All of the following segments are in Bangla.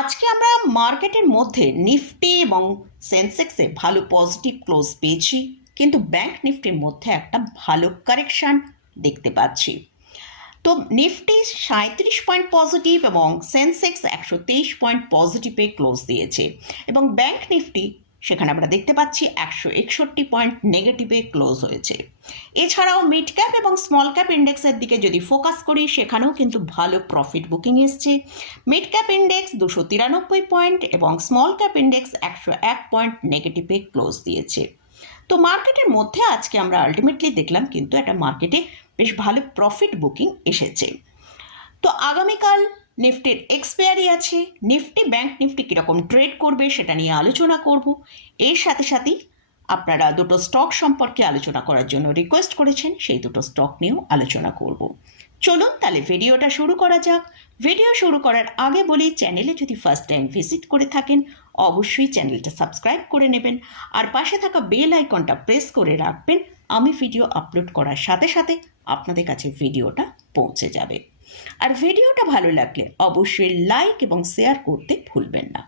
আজকে আমরা মার্কেটের মধ্যে নিফটি এবং সেন্সেক্সে ভালো পজিটিভ ক্লোজ পেয়েছি, কিন্তু ব্যাংক নিফটির মধ্যে একটা ভালো কারেকশান দেখতে পাচ্ছি। তো নিফটি সাঁত্রিশ পয়েন্ট পজিটিভ এবং সেন্সেক্স একশো তেইশ পয়েন্ট পজিটিভে ক্লোজ দিয়েছে এবং ব্যাংক নিফটি সেখানে আমরা দেখতে পাচ্ছি একশো একষট্টি পয়েন্ট নেগেটিভে ক্লোজ হয়েছে। এছাড়াও মিড ক্যাপ এবং স্মল ক্যাপ ইন্ডেক্সের দিকে যদি ফোকাস করি, সেখানেও কিন্তু ভালো প্রফিট বুকিং এসছে। মিড ক্যাপ ইন্ডেক্স দুশো তিরানব্বই পয়েন্ট এবং স্মল ক্যাপ ইন্ডেক্স একশো এক পয়েন্ট নেগেটিভে ক্লোজ দিয়েছে। তো মার্কেটের মধ্যে আজকে আমরা আলটিমেটলি দেখলাম কিন্তু একটা মার্কেটে বেশ ভালো প্রফিট বুকিং এসেছে। তো আগামীকাল নিফটির এক্সপায়ারি আছে, নিফটি ব্যাংক নিফটি কীরকম ট্রেড করবে সেটা নিয়ে আলোচনা করব। এর সাথে সাথেই আপনারা দুটো স্টক সম্পর্কে আলোচনা করার জন্য রিকোয়েস্ট করেছেন, সেই দুটো স্টক নিয়েও আলোচনা করব। চলুন তাহলে ভিডিওটা শুরু করা যাক। ভিডিও শুরু করার আগে বলি চ্যানেলে যদি ফার্স্ট টাইম ভিজিট করে থাকেন, অবশ্যই চ্যানেলটা সাবস্ক্রাইব করে নেবেন। আর পাশে থাকা বেল আইকনটা প্রেস করে রাখবেন। আমি ভিডিও আপলোড করার সাথে সাথে আপনাদের কাছে ভিডিওটা পৌঁছে যাবে। আর ভিডিওটা ভালো লাগলে অবশ্যই লাইক এবং শেয়ার করতে ভুলবেন না।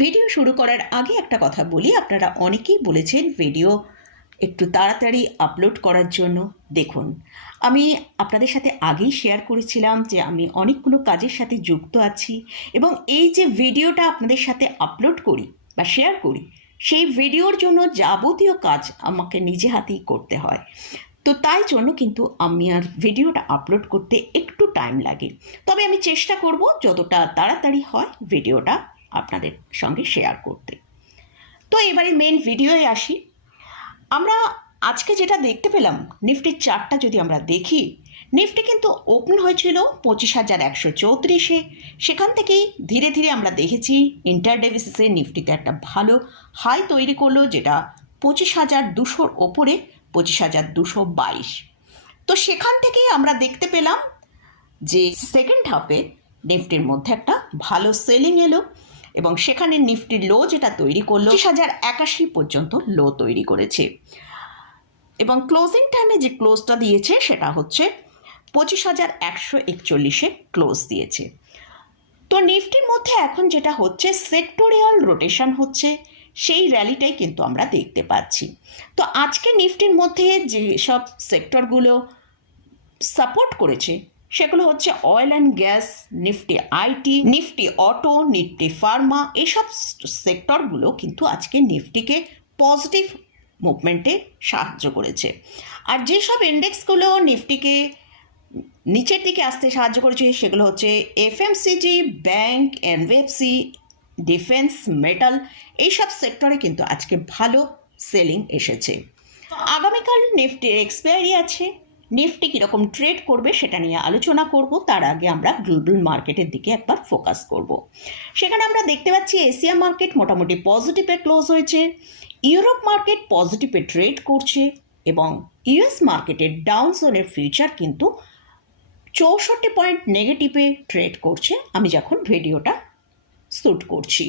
ভিডিও শুরু করার আগে একটা কথা বলি, আপনারা অনেকেই বলেছেন ভিডিও একটু তাড়াতাড়ি আপলোড করার জন্য। দেখুন, আমি আপনাদের সাথে আগেই শেয়ার করেছিলাম যে আমি অনেকগুলো কাজের সাথে যুক্ত আছি এবং এই যে ভিডিওটা আপনাদের সাথে আপলোড করি বা শেয়ার করি, সেই ভিডিওর জন্য যাবতীয় কাজ আমাকে নিজে হাতেই করতে হয়। তো তাই জন্য কিন্তু আমি আর ভিডিওটা আপলোড করতে একটু টাইম লাগে। তবে আমি চেষ্টা করব যতটা তাড়াতাড়ি হয় ভিডিওটা আপনাদের সঙ্গে শেয়ার করতে। তো এবারে মেন ভিডিওয়ে আসি। আমরা আজকে যেটা দেখতে পেলাম নিফটির চার্টটা যদি আমরা দেখি নিফটি কিন্তু ওপেন হয়েছিল পঁচিশ হাজার একশো চৌত্রিশে। সেখান থেকেই ধীরে ধীরে আমরা দেখেছি ইন্টারডে বেসিসে নিফটিতে একটা ভালো হাই তৈরি করল, যেটা পঁচিশ হাজার দুশোর ওপরে পঁচিশ হাজার দুশো বাইশ। তো সেখান থেকেই আমরা দেখতে পেলাম যে সেকেন্ড হাফে নিফটির মধ্যে একটা ভালো সেলিং এলো এবং সেখানে নিফটির লো যেটা তৈরি করল, পঁচিশ হাজার একাশি পর্যন্ত লো তৈরি করেছে। এবং ক্লোজিং টাইমে যে ক্লোজটা দিয়েছে সেটা হচ্ছে পঁচিশ হাজার একশো একচল্লিশে ক্লোজ দিয়েছে। তো নিফটির মধ্যে এখন যেটা হচ্ছে সেক্টোরিয়াল রোটেশন হচ্ছে। সেই র্যালিটাই কিন্তু আমরা দেখতে পাচ্ছি। তো আজকে নিফটির মধ্যে যে সব সেক্টরগুলো সাপোর্ট করেছে, সেগুলো হচ্ছে oil and gas Nifty IT Nifty auto Nifty pharma এসব সেক্টরগুলো কিন্তু আজকে নিফটিকে পজিটিভ মুভমেন্টে সাহায্য করেছে। আর যেসব ইন্ডেক্সগুলো নিফটিকে নিচের দিকে আসতে সাহায্য করেছে, সেগুলো হচ্ছে FMCG bank NBFC defence, metal এইসব সেক্টরে কিন্তু আজকে ভালো সেলিং এসেছে। আগামীকাল নিফটির এক্সপায়ারি আছে। নিফটি কীরকম ট্রেড করবে সেটা নিয়ে আলোচনা করব। তার আগে আমরা গ্লোবাল মার্কেটের দিকে একবার ফোকাস করব। সেখানে আমরা দেখতে পাচ্ছি এশিয়া মার্কেট মোটামুটি পজিটিভে ক্লোজ হয়েছে। ইউরোপ মার্কেট পজিটিভে ট্রেড করছে এবং ইউএস মার্কেটের ডাউন জোনের ফিউচার কিন্তু চৌষট্টি পয়েন্ট নেগেটিভে ট্রেড করছে। আমি যখন ভিডিওটা শ্যুট করছি।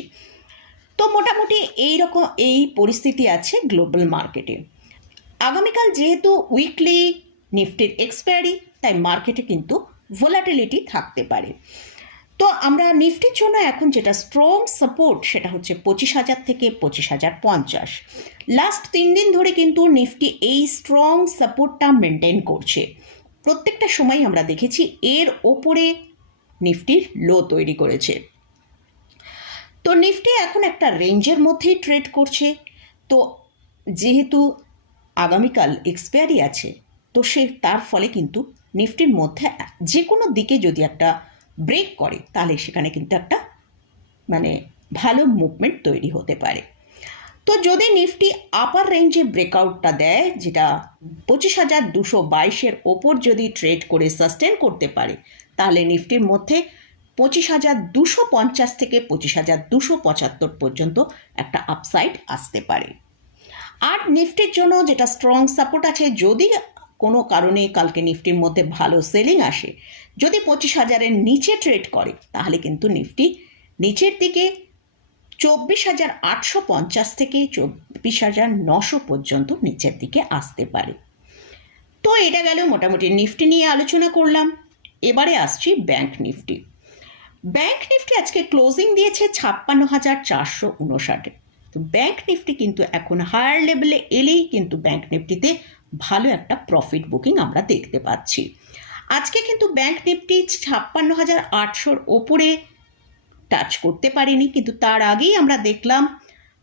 তো মোটামুটি এই রকম এই পরিস্থিতি আছে গ্লোবাল মার্কেটে আগামীকাল যেহেতু উইকলি নিফটির এক্সপায়ারি তাই মার্কেটে কিন্তু ভোলাটিলিটি থাকতে পারে। তো আমরা নিফটির জন্য এখন যেটা স্ট্রং সাপোর্ট সেটা হচ্ছে পঁচিশ হাজার থেকে পঁচিশ হাজার পঞ্চাশ। লাস্ট তিন দিন ধরে কিন্তু নিফটি এই স্ট্রং সাপোর্টটা মেনটেন করছে। প্রত্যেকটা সময় আমরা দেখেছি এর ওপরে নিফটির লো তৈরি করেছে। তো নিফটি এখন একটা রেঞ্জের মধ্যেই ট্রেড করছে। তো যেহেতু আগামীকাল এক্সপায়ারি আছে, তো সে তার ফলে কিন্তু নিফটির মধ্যে যে কোনো দিকে যদি একটা ব্রেক করে, তাহলে সেখানে কিন্তু একটা মানে ভালো মুভমেন্ট তৈরি হতে পারে। তো যদি নিফটি আপার রেঞ্জে ব্রেকআউটটা দেয়, যেটা পঁচিশ হাজার দুশো বাইশের ওপর যদি ট্রেড করে সাস্টেন করতে পারে, তাহলে নিফটির মধ্যে পঁচিশ হাজার দুশো পঞ্চাশ থেকে পঁচিশ হাজার দুশো পঁচাত্তর পর্যন্ত একটা আপসাইড আসতে পারে। আর নিফটির জন্য যেটা স্ট্রং সাপোর্ট আছে, যদি কোনো কারণে কালকে নিফটির মধ্যে ভালো সেলিং আসে, যদি পঁচিশ হাজারের নিচে ট্রেড করে, তাহলে কিন্তু নিফটি নিচের দিকে চব্বিশ হাজার আটশো পঞ্চাশ থেকে চব্বিশ হাজার নশো পর্যন্ত নিচের দিকে আসতে পারে। তো এটা গেল মোটামুটি নিফটি নিয়ে আলোচনা করলাম। এবারে আসছি ব্যাংক নিফটি। ব্যাংক নিফটি আজকে ক্লোজিং দিয়েছে ছাপ্পান্ন হাজার চারশো উনষাটে তো ব্যাংক নিফটি কিন্তু এখন হায়ার লেভেলে এলেই কিন্তু ব্যাংক নিফটিতে ভালো একটা প্রফিট বুকিং আমরা দেখতে পাচ্ছি। আজকে কিন্তু ব্যাংক নিফটি ছাপ্পান্ন হাজার আটশোর ওপরে টাচ করতে পারেনি, কিন্তু তার আগেই আমরা দেখলাম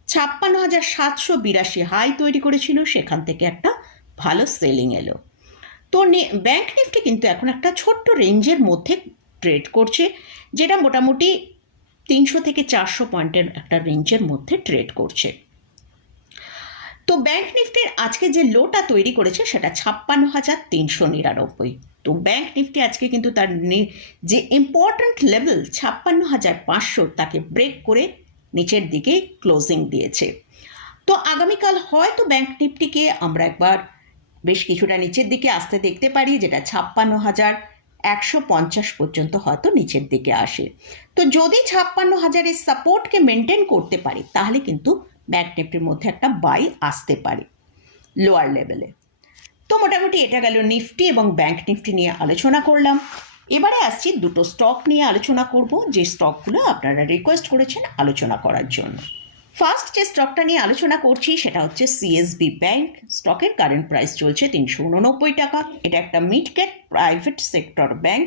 ছাপ্পান্ন হাজার সাতশো বিরাশি হাই তৈরি করেছিল, সেখান থেকে একটা ভালো সেলিং এলো। তো ব্যাংক নিফটি কিন্তু এখন একটা ছোট্ট রেঞ্জের মধ্যে ট্রেড করছে, যেটা মোটামুটি তিনশো থেকে চারশো পয়েন্টের একটা রেঞ্জের মধ্যে ট্রেড করছে। তো ব্যাংক নিফটির আজকে যে লোটা তৈরি করেছে, সেটা ছাপ্পান্ন হাজার তিনশো নিরানব্বই। তো ব্যাংক নিফটি আজকে কিন্তু তার যে ইম্পর্ট্যান্ট লেভেল ছাপ্পান্ন হাজার পাঁচশো তাকে ব্রেক করে নিচের দিকে ক্লোজিং দিয়েছে। তো আগামীকাল হয়তো ব্যাংক নিফটিকে আমরা একবার বেশ কিছুটা নিচের দিকে আসতে দেখতে পারি, যেটা ছাপ্পান্ন হাজার একশো পঞ্চাশ পর্যন্ত হয়তো নিচের দিকে আসে। তো যদি ছাপ্পান্ন হাজারের সাপোর্টকে মেনটেন করতে পারে, তাহলে কিন্তু ব্যাঙ্ক নিফটির মধ্যে একটা বাই আসতে পারে লোয়ার লেভেলে তো মোটামুটি এটা গেল নিফটি এবং ব্যাঙ্ক নিফটি নিয়ে আলোচনা করলাম। এবারে আসছি দুটো স্টক নিয়ে আলোচনা করব। যে স্টকগুলো আপনারা রিকোয়েস্ট করেছেন আলোচনা করার জন্য। ফার্স্ট যে স্টকটা নিয়ে আলোচনা করছি সেটা হচ্ছে সিএসবি ব্যাংক স্টকের কারেন্ট প্রাইস চলছে তিনশো উননব্বই টাকা। এটা একটা mid cap private sector bank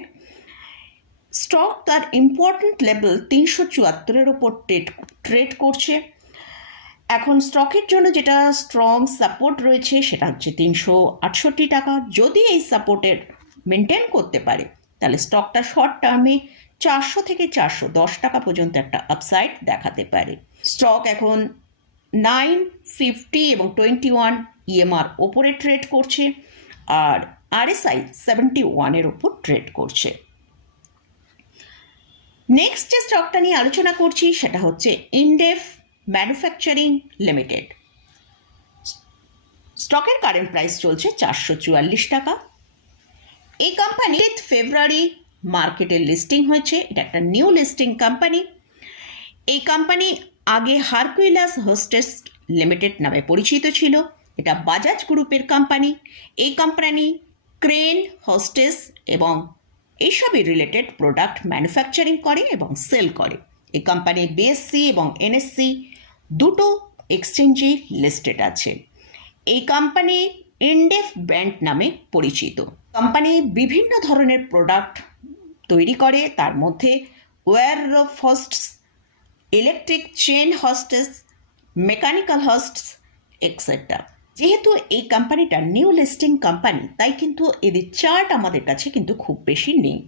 stock তার ইম্পর্ট্যান্ট লেভেল তিনশো চুয়াত্তরের ওপর ট্রেড ট্রেড করছে। এখন স্টকের জন্য যেটা স্ট্রং সাপোর্ট রয়েছে সেটা হচ্ছে তিনশো আটষট্টি টাকা। যদি এই সাপোর্টের মেনটেন করতে পারে, তাহলে স্টকটা শর্ট টার্মে চারশো থেকে চারশো দশ টাকা পর্যন্ত একটা আপসাইড দেখাতে পারে। স্টক এখন নাইন ফিফটি এবং টোয়েন্টি ওয়ান ইএমআর ওপরে ট্রেড করছে আর আরএসআই সেভেন্টি ওয়ানের ওপর ট্রেড করছে। নেক্সট যে স্টকটা নিয়ে আলোচনা করছি সেটা হচ্ছে ইনডেফ ম্যানুফ্যাকচারিং লিমিটেড স্টকের কারেন্ট প্রাইস চলছে চারশো চুয়াল্লিশ টাকা। এই কোম্পানি ফেব্রুয়ারি মার্কেটে লিস্টিং হয়েছে। এটা একটা নিউ লিস্টিং কোম্পানি এই কোম্পানি আগে হারকুইলাস হোস্টেস লিমিটেড নামে পরিচিত ছিল। এটা বাজাজ গ্রুপের কোম্পানি। এই কোম্পানি ক্রেন, হোস্টেস এবং এইসবই রিলেটেড প্রোডাক্ট ম্যানুফ্যাকচারিং করে এবং সেল করে। এই কোম্পানি বিএসসি এবং এনএসসি দুটো এক্সচেঞ্জে লিস্টেড আছে। এই কোম্পানি ইন্ডেফ ব্যান্ড নামে পরিচিত। কোম্পানি বিভিন্ন ধরনের প্রোডাক্ট তৈরি করে। তার মধ্যে wire hoists electric chain hoists mechanical hoists etcetera যেহেতু এই কোম্পানিটা নিউ লিস্টিং কোম্পানি তাই কিন্তু এদের চার্ট আমাদের কাছে কিন্তু খুব বেশি নেই।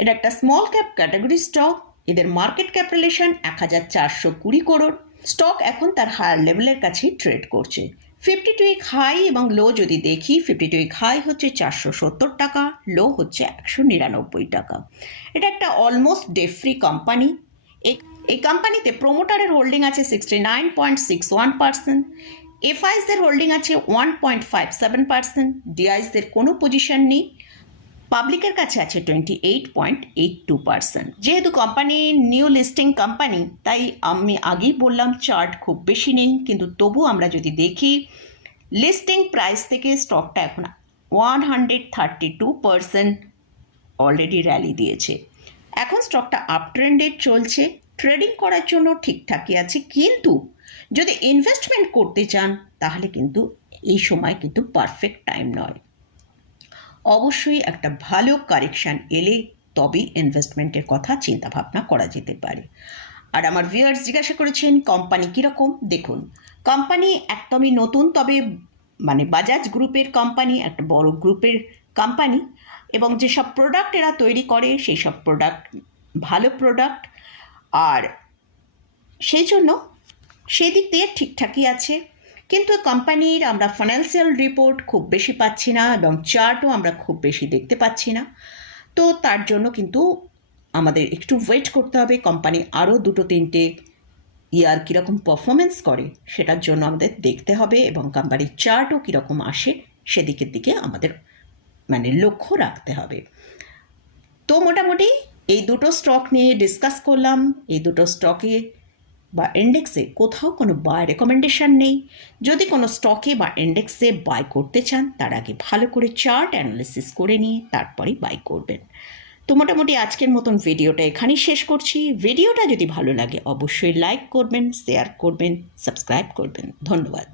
এটা একটা স্মল ক্যাপ ক্যাটাগরি স্টক এদের মার্কেট ক্যাপিটালেশন এক হাজার চারশো কুড়ি করোড় স্টক এখন তার হায়ার লেভেলের কাছেই ট্রেড করছে। ফিফটি টু উইক হাই এবং লো যদি দেখি ফিফটি টু উইক হাই হচ্ছে চারশো সত্তর টাকা লো হচ্ছে একশো নিরানব্বই টাকা। এটা একটা অলমোস্ট ডে ফ্রি কোম্পানি এই কোম্পানিতে প্রোমোটারের হোল্ডিং আছে sixty nine point six one percent এফআইসদের holding আছে one point five seven percent ডিআইসদের কোনো পজিশন নেই পাবলিকের কাছে আছে twenty eight point eight two percent যেহেতু কোম্পানি নিউ লিস্টিং কোম্পানি তাই আমি আগেই বললাম চার্ট খুব বেশি নেই, কিন্তু তবু আমরা যদি দেখি লিস্টিং প্রাইস থেকে স্টকটা এখন one hundred thirty two percent already rally দিয়েছে। এখন স্টকটা আপ ট্রেন্ডে চলছে ট্রেডিং করার জন্য ঠিকঠাকই আছে। কিন্তু যদি ইনভেস্টমেন্ট করতে চান, তাহলে কিন্তু এই সময় কিন্তু পারফেক্ট টাইম নয়। অবশ্যই একটা ভালো কারেকশান এলে তবেই ইনভেস্টমেন্টের কথা চিন্তা ভাবনা করা যেতে পারে। আর আমার ভিউয়ার্স জিজ্ঞাসা করেছেন কোম্পানি কীরকম? দেখুন কোম্পানি একদমই নতুন, তবে মানে বাজাজ গ্রুপের কোম্পানি একটা বড় গ্রুপের কোম্পানি এবং যেসব প্রোডাক্ট এরা তৈরি করে সেই সব প্রোডাক্ট ভালো প্রোডাক্ট আর সেই জন্য সেদিক দিয়ে ঠিকঠাকই আছে। কিন্তু কোম্পানির আমরা ফাইন্যান্সিয়াল রিপোর্ট খুব বেশি পাচ্ছি না এবং চার্টও আমরা খুব বেশি দেখতে পাচ্ছি না। তো তার জন্য কিন্তু আমাদের একটু ওয়েট করতে হবে। কোম্পানি আরও দুটো তিনটে ইয়ার কীরকম পারফরমেন্স করে সেটার জন্য আমাদের দেখতে হবে এবং কোম্পানির চার্টও কীরকম আসে সেদিকের দিকে আমাদের মানে লক্ষ্য রাখতে হবে। তো মোটামুটি এই দুটো স্টক নিয়ে ডিসকাস করলাম, এই দুটো স্টকে বা ইন্ডেক্সে কোথাও কোনো বাই রেকমেন্ডেশন নেই। যদি কোনো স্টকে বা ইন্ডেক্সে বাই করতে চান, তার আগে ভালো করে চার্ট অ্যানালিসিস করে নিয়ে তারপরেই বাই করবেন। তো মোটামুটি আজকের মতন ভিডিওটা এখানেই শেষ করছি। ভিডিওটা যদি ভালো লাগে, অবশ্যই লাইক করবেন শেয়ার করবেন সাবস্ক্রাইব করবেন। ধন্যবাদ।